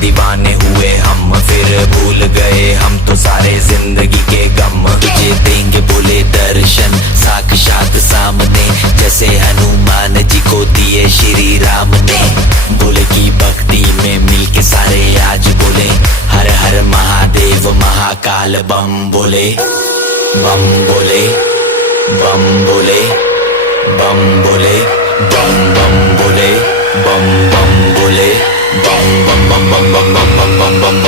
दीवाने हुए हम, फिर भूल गए हम तो सारे जिंदगी के गम। तुझे देंगे बोले दर्शन साक्षात सामने, जैसे हनुमान जी को दिए श्री राम ने। बोले की भक्ति में मिलके सारे आज बोले, हर हर महादेव महाकाल बम बोले, बम बोले, बम बोले, बम बोले, बम बम बोले, बम बम बोले, बम बम बम बम बम बम बम बम बम।